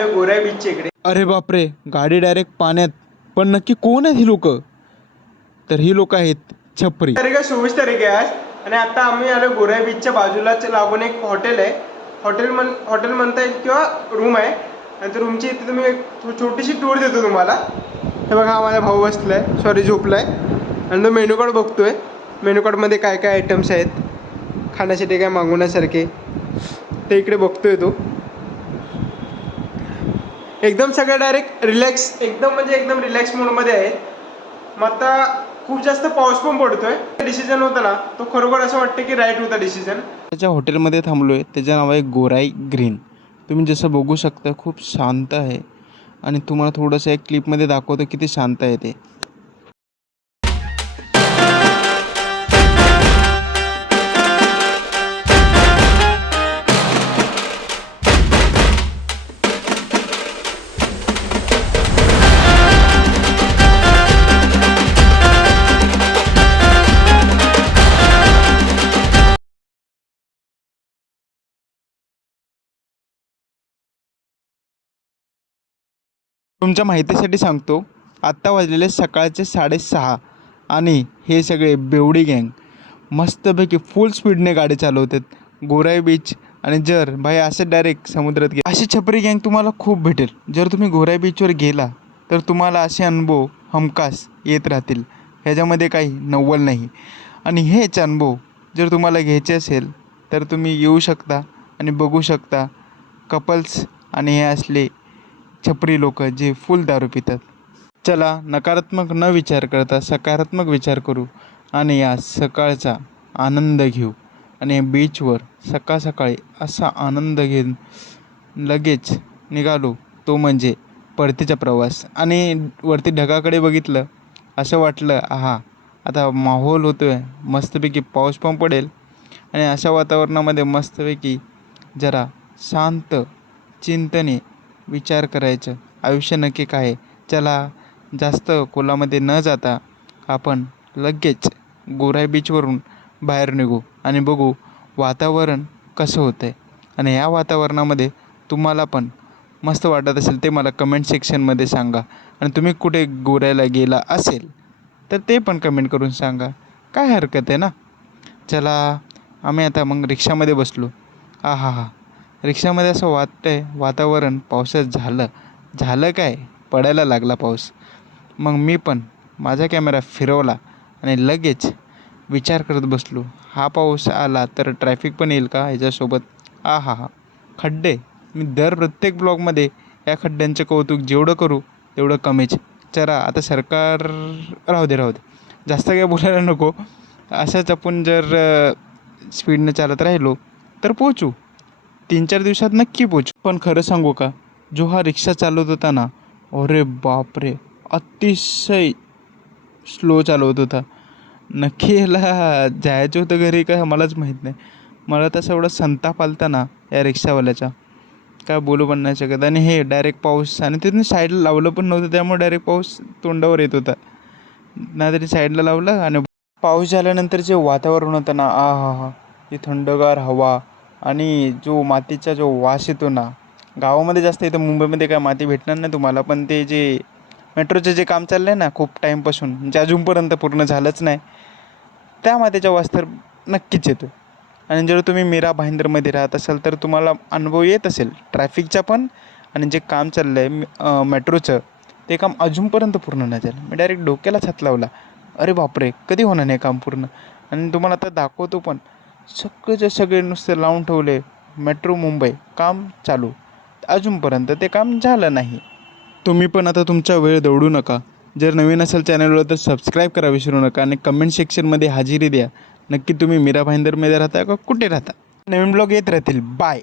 आलो गोऱ्या बीचच्या इकडे. अरे बापरे गाडी डायरेक्ट पाण्यात. पण नक्की कोण आहेत ही लोक? तर ही लोक आहेत छपरी. तारीख आहे चोवीस तारीख आहे आज. आणि आता आम्ही आलो गोऱ्या बीचच्या बाजूलाच लागून एक हॉटेल आहे. हॉटेल म्हण हॉटेल म्हणता येईल किंवा रूम आहे. आणि त्या रूमची इथे तुम्ही एक छो- छोटीशी टूर देतो तुम्हाला. हे बघा हा माझा भाऊ बसलाय. सॉरी झोपलाय. आणि तो मेनू कार्ड बघतोय. मेनू कार्डमध्ये काय काय आयटम्स आहेत? खाण्यासाठी काय मागवण्यासारखे? ते इकडे बघतोय तो. एकदम सगळं डायरेक्ट रिलॅक्स एकदम म्हणजे एकदम रिलॅक्स मोडमध्ये आहे. मग आता खूप जास्त पाऊस पण पडतोय. डिसिजन होता ना तो खरोखर असं वाटतं की राईट होता डिसिजन त्याच्या हॉटेलमध्ये थांबलो आहे त्याचं नाव आहे गोराई ग्रीन तुम्ही जसं बघू शकता खूप शांत आहे. आणि तुम्हाला थोडंसं एक क्लिपमध्ये दाखवतो किती शांत आहे ते. तुमच्या माहितीसाठी सांगतो आत्ता वाजलेले सकाळचे साडेसहा आणि हे सगळे बेवडी गँग मस्तपैकी फुल स्पीडने गाडी चालवतात. गोराई बीच आणि जर भाई असे डायरेक्ट समुद्रात गे अशी छपरी गँग तुम्हाला खूप भेटेल. जर तुम्ही गोराई बीचवर गेला तर तुम्हाला असे अनुभव हमखास येत राहतील. ह्याच्यामध्ये काही नव्वल नाही. आणि हेच अनुभव जर तुम्हाला घ्यायचे असेल तर तुम्ही येऊ शकता आणि बघू शकता. कपल्स आणि हे असले छपरी लोक जे फुल दारू पितात. चला नकारात्मक न विचार करता सकारात्मक विचार करू आणि या सकाळचा आनंद घेऊ. आणि बीचवर सकाळ सकाळी असा आनंद घेऊन लगेच निघालो तो म्हणजे परतीचा प्रवास. आणि वरती ढगाकडे बघितलं असं वाटलं आहा आता माहोल होतो आहे मस्तपैकी पाऊस पण पडेल. आणि अशा वातावरणामध्ये मस्तपैकी जरा शांत चिंतने विचार करायचं. आयुष्य नक्की काय? आहे चला जास्त खोलामध्ये न जाता आपण लगेच गोराई बीचवरून बाहेर निघू आणि बघू वातावरण कसं होतं आहे आणि या वातावरणामध्ये तुम्हाला पण मस्त वाटत असेल ते मला कमेंट सेक्शनमध्ये सांगा. आणि तुम्ही कुठे गोऱ्याला गेला असेल तर ते पण कमेंट करून सांगा. काय हरकत आहे ना? चला आम्ही आता मग रिक्षामध्ये बसलो. आ हा हा रिक्षामध्ये असं वाटतंय वातावरण पावसात झालं. झालं काय? पडायला लागला पाऊस. मग मी पण माझा कॅमेरा फिरवला आणि लगेच विचार करत बसलो. हा पाऊस आला तर ट्रॅफिक पण येईल का ह्याच्यासोबत? आ हा. हा खड्डे. मी दर प्रत्येक ब्लॉगमध्ये या खड्ड्यांचं कौतुक जेवढं करू तेवढं कमीच. चला आता सरकार राहू दे राहू दे. जास्त काय बोलायला नको. असंच आपण जर स्पीडनं चालत राहिलो तर पोचू तीन चार दिवसात नक्की पोचू. पण खरं सांगू का? जो हा रिक्षा चालवत होता ना अरे बापरे! अतिशय स्लो चालवत होता. नक्की याला जायचं होतं घरी काय मलाच माहीत नाही. मला तसा एवढा संताप आलता ना या रिक्षावाल्याचा. काय बोलू पण नाही शकत. आणि हे डायरेक्ट पाऊस आणि तिथून साईडला लावलं पण नव्हतं त्यामुळे डायरेक्ट पाऊस तोंडावर येत होता. नाहीतरी साईडला लावलं आणि पाऊस झाल्यानंतर जे वातावरण होतं ना आ हा हा ती थंडगार हवा आणि जो मातीचा जो वास येतो ना गावामध्ये जास्त इथं मुंबईमध्ये काय माती भेटणार नाही तुम्हाला पण ते जे मेट्रोचं जे काम चाललं आहे ना खूप टाईमपासून म्हणजे अजूनपर्यंत पूर्ण झालंच नाही त्या मातीचा वास तर नक्कीच येतो. आणि जर तुम्ही मीरा भाईंदरमध्ये राहत असाल तर तुम्हाला अनुभव येत असेल ट्रॅफिकचा पण आणि जे काम चाललं आहे मेट्रोचं ते काम अजूनपर्यंत पूर्ण नाही झालं. मी डायरेक्ट डोक्यालाच हात लावला. अरे बापरे कधी होणार नाही काम पूर्ण? आणि तुम्हाला आता दाखवतो पण सगळेचे सगळे नुसते लावून ठेवले. मेट्रो मुंबई काम चालू. अजूनपर्यंत ते काम झालं नाही. तुम्ही पण आता तुमचा वेळ दौडू नका. जर नवीन असेल चॅनलवर तर सबस्क्राईब करा विसरू नका आणि कमेंट सेक्शनमध्ये हजेरी द्या. नक्की तुम्ही मीरा भाईंदरमध्ये राहता का कुठे राहता? नवीन ब्लॉग येत राहतील. बाय